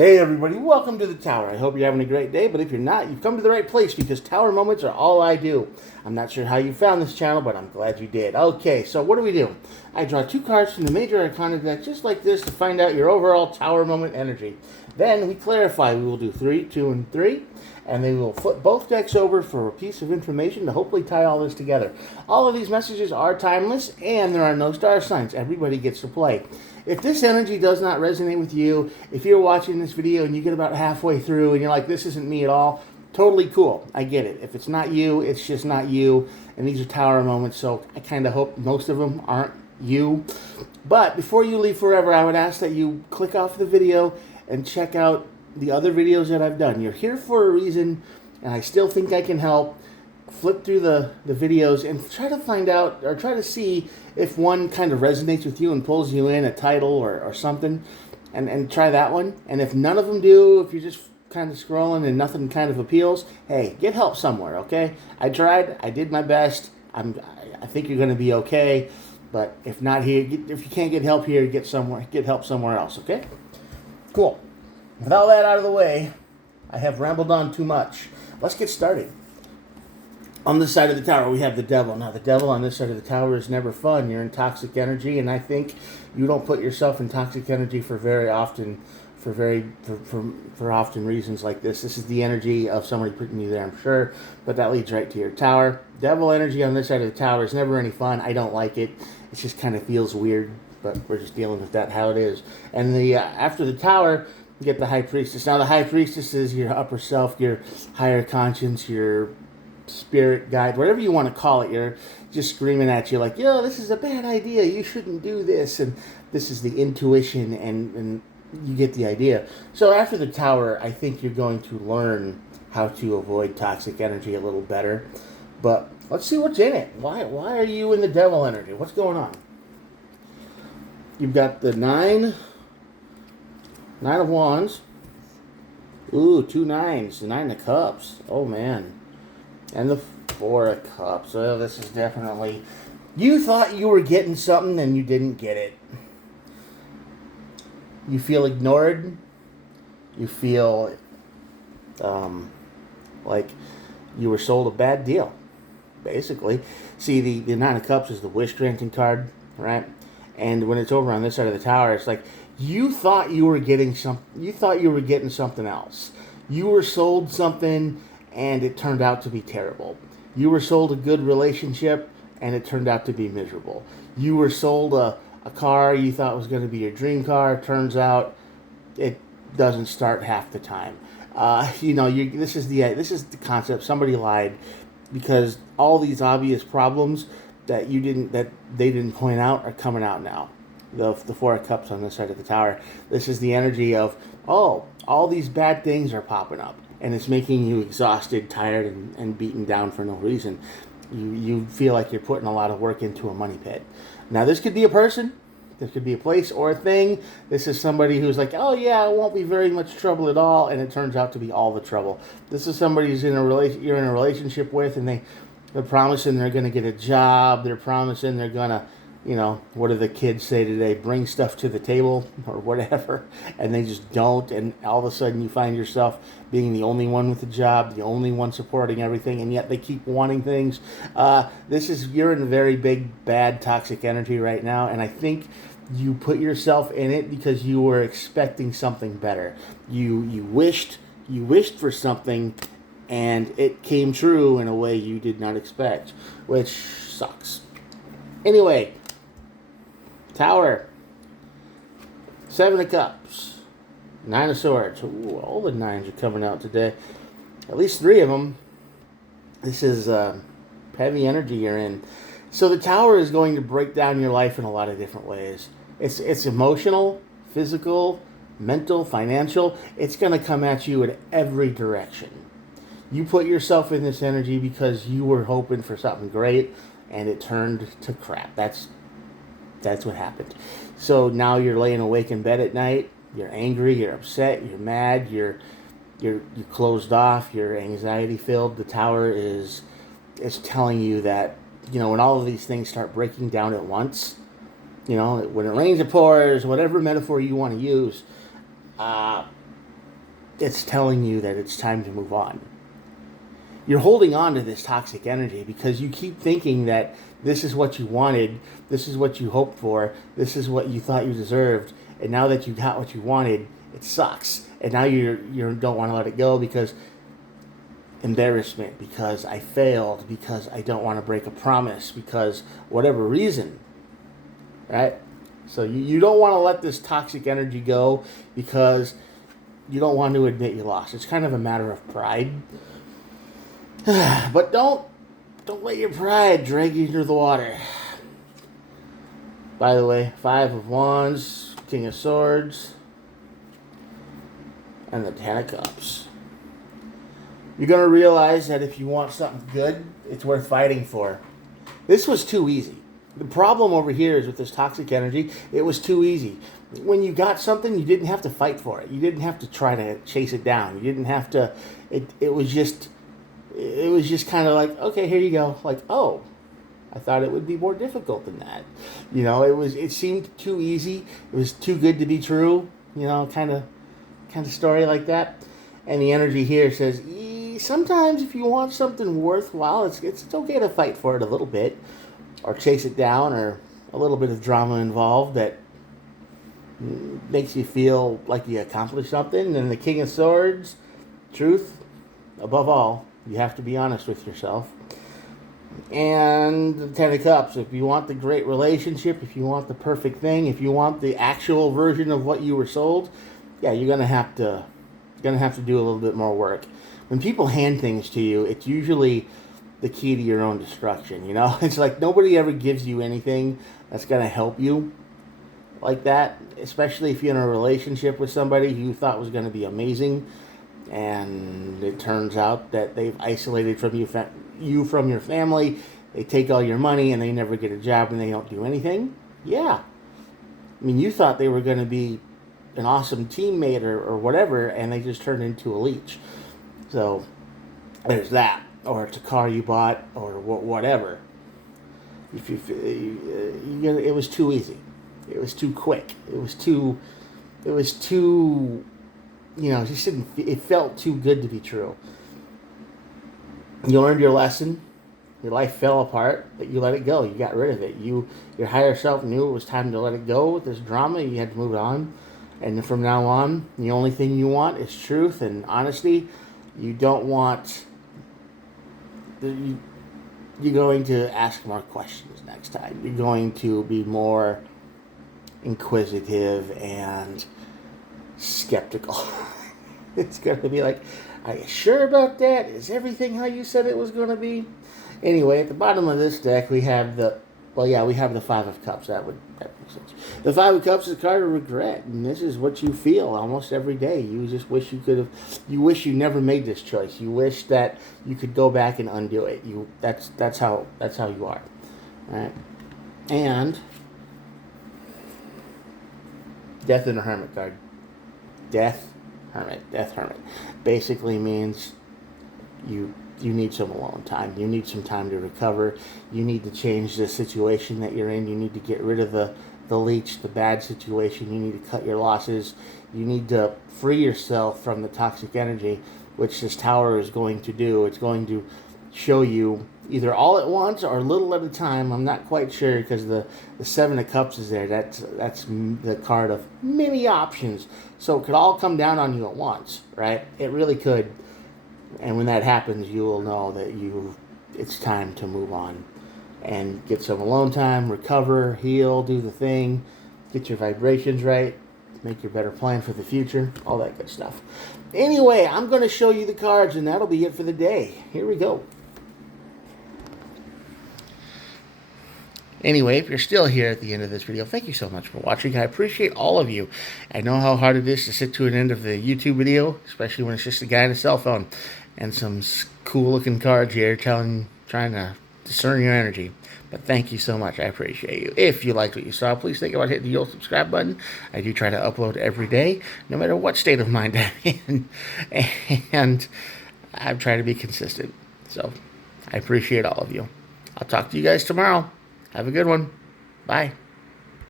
Hey everybody, welcome to the Tower. I hope you're having a great day, but if you're not, you've come to the right place because Tower Moments are all I do. I'm not sure how you found this channel, but I'm glad you did. Okay, so what do we do? I draw two cards from the Major Arcana deck just like this to find out your overall Tower Moment energy. Then we clarify. We will do 3, 2, and 3, and then we will flip both decks over for a piece of information to hopefully tie all this together. All of these messages are timeless, and there are no star signs. Everybody gets to play. If this energy does not resonate with you, if you're watching this video and you get about halfway through and you're like, this isn't me at all, totally cool. I get it. If it's not you, it's just not you. And these are Tower Moments, so I kind of hope most of them aren't you. But before you leave forever, I would ask that you click off the video and check out the other videos that I've done. You're here for a reason, and I still think I can help. Flip through the videos and try to find out or try to see if one kind of resonates with you and pulls you in, a title or something, and try that one. And if none of them do, if you're just kind of scrolling and nothing kind of appeals, hey, get help somewhere, okay? I tried. I did my best. I think you're going to be okay. But if not here, if you can't get help here, get help somewhere else, okay? Cool. With all that out of the way, I have rambled on too much. Let's get started. On this side of the tower, we have the devil. Now, the devil on this side of the tower is never fun. You're in toxic energy, and I think you don't put yourself in toxic energy for often reasons like this. This is the energy of somebody putting you there, I'm sure, but that leads right to your tower. Devil energy on this side of the tower is never any fun. I don't like it. It just kind of feels weird, but we're just dealing with that how it is. And the after the tower, you get the high priestess. Now, the high priestess is your upper self, your higher conscience, your spirit guide, whatever you want to call it. You're just screaming at you like, yo, this is a bad idea, you shouldn't do this, and this is the intuition, and you get the idea. So after the tower, I think you're going to learn how to avoid toxic energy a little better. But let's see what's in it. Why are you in the devil energy? What's going on? You've got the nine of wands. Ooh, 2 9s, the 9 of cups. Oh man. And the 4 of cups. Oh, this is definitely... You thought you were getting something and you didn't get it. You feel ignored. You feel like you were sold a bad deal, basically. See, the 9 of cups is the wish-granting card, right? And when it's over on this side of the tower, it's like you thought you were getting something else. You were sold something, and it turned out to be terrible. You were sold a good relationship, and it turned out to be miserable. You were sold a car you thought was going to be your dream car. Turns out it doesn't start half the time. This is the concept. Somebody lied because all these obvious problems that they didn't point out are coming out now. The 4 of cups on this side of the tower. This is the energy of, oh, all these bad things are popping up. And it's making you exhausted, tired, and beaten down for no reason. You feel like you're putting a lot of work into a money pit. Now, this could be a person, this could be a place, or a thing. This is somebody who's like, oh yeah, it won't be very much trouble at all, and it turns out to be all the trouble. This is somebody who's you're in a relationship with, and they're promising they're going to get a job. They're promising they're going to, what do the kids say today? Bring stuff to the table or whatever, and they just don't, and all of a sudden you find yourself being the only one with a job, the only one supporting everything, and yet they keep wanting things. You're in very big, bad, toxic energy right now, and I think you put yourself in it because you were expecting something better. You wished for something, and it came true in a way you did not expect, which sucks. Anyway, tower, 7 of cups, 9 of swords. Ooh, all the 9s are coming out today. At least 3 of them. This is heavy energy you're in. So the tower is going to break down your life in a lot of different ways. It's emotional, physical, mental, financial. It's going to come at you in every direction. You put yourself in this energy because you were hoping for something great, and it turned to crap. That's what happened. So now you're laying awake in bed at night. You're angry. You're upset. You're mad. You're closed off. You're anxiety filled. The tower is telling you that when all of these things start breaking down at once, when it rains it pours. Whatever metaphor you want to use, it's telling you that it's time to move on. You're holding on to this toxic energy because you keep thinking that this is what you wanted, this is what you hoped for, this is what you thought you deserved, and now that you got what you wanted, it sucks. And now you don't want to let it go because embarrassment, because I failed, because I don't want to break a promise, because whatever reason, right? So you don't want to let this toxic energy go because you don't want to admit you lost. It's kind of a matter of pride. But don't let your pride drag you into the water. By the way, 5 of Wands, King of Swords, and the 10 of Cups. You're going to realize that if you want something good, it's worth fighting for. This was too easy. The problem over here is with this toxic energy, it was too easy. When you got something, you didn't have to fight for it. You didn't have to try to chase it down. You didn't have to, it was just kind of like, okay, here you go. Like, oh, I thought it would be more difficult than that. You know, it seemed too easy. It was too good to be true. You know, kind of story like that. And the energy here says, sometimes if you want something worthwhile, it's okay to fight for it a little bit, or chase it down, or a little bit of drama involved that makes you feel like you accomplished something. And the King of Swords, truth, above all, you have to be honest with yourself. And the 10 of Cups, if you want the great relationship, if you want the perfect thing, if you want the actual version of what you were sold, yeah, you're gonna have to do a little bit more work. When people hand things to you, it's usually the key to your own destruction. You know, it's like nobody ever gives you anything that's gonna help you like that, especially if you're in a relationship with somebody you thought was going to be amazing, and it turns out that they've isolated from you from your family. They take all your money and they never get a job and they don't do anything. Yeah, I mean, you thought they were going to be an awesome teammate or whatever, and they just turned into a leech. So there's that. Or it's a car you bought, or whatever. It was too easy. It was too quick. It was too, it just didn't, it felt too good to be true. You learned your lesson. Your life fell apart, but you let it go. You got rid of it. Your higher self knew it was time to let it go with this drama. You had to move on. And from now on, the only thing you want is truth and honesty. You don't want, you're going to ask more questions next time. You're going to be more inquisitive and skeptical. It's going to be like, are you sure about that? Is everything how you said it was going to be? Anyway, at the bottom of this deck, we have the 5 of Cups. That makes sense. The 5 of Cups is a card of regret, and this is what you feel almost every day. You just wish you wish you never made this choice. You wish that you could go back and undo it. That's how you are. All right? And Death and a Hermit card. Death Hermit. Basically means you need some alone time. You need some time to recover. You need to change the situation that you're in. You need to get rid of the leech, the bad situation. You need to cut your losses. You need to free yourself from the toxic energy, which this tower is going to do. It's going to show you either all at once or a little at a time. I'm not quite sure, because the 7 of Cups is there. That's the card of many options. So it could all come down on you at once, right? It really could. And when that happens, you will know that it's time to move on and get some alone time, recover, heal, do the thing, get your vibrations right, make your better plan for the future, all that good stuff. Anyway, I'm going to show you the cards, and that'll be it for the day. Here we go. Anyway, if you're still here at the end of this video, thank you so much for watching. I appreciate all of you. I know how hard it is to sit to an end of the YouTube video, especially when it's just a guy on a cell phone and some cool-looking cards here trying to discern your energy. But thank you so much. I appreciate you. If you liked what you saw, please think about hitting the old subscribe button. I do try to upload every day, no matter what state of mind I'm in. And I try to be consistent. So I appreciate all of you. I'll talk to you guys tomorrow. Have a good one. Bye.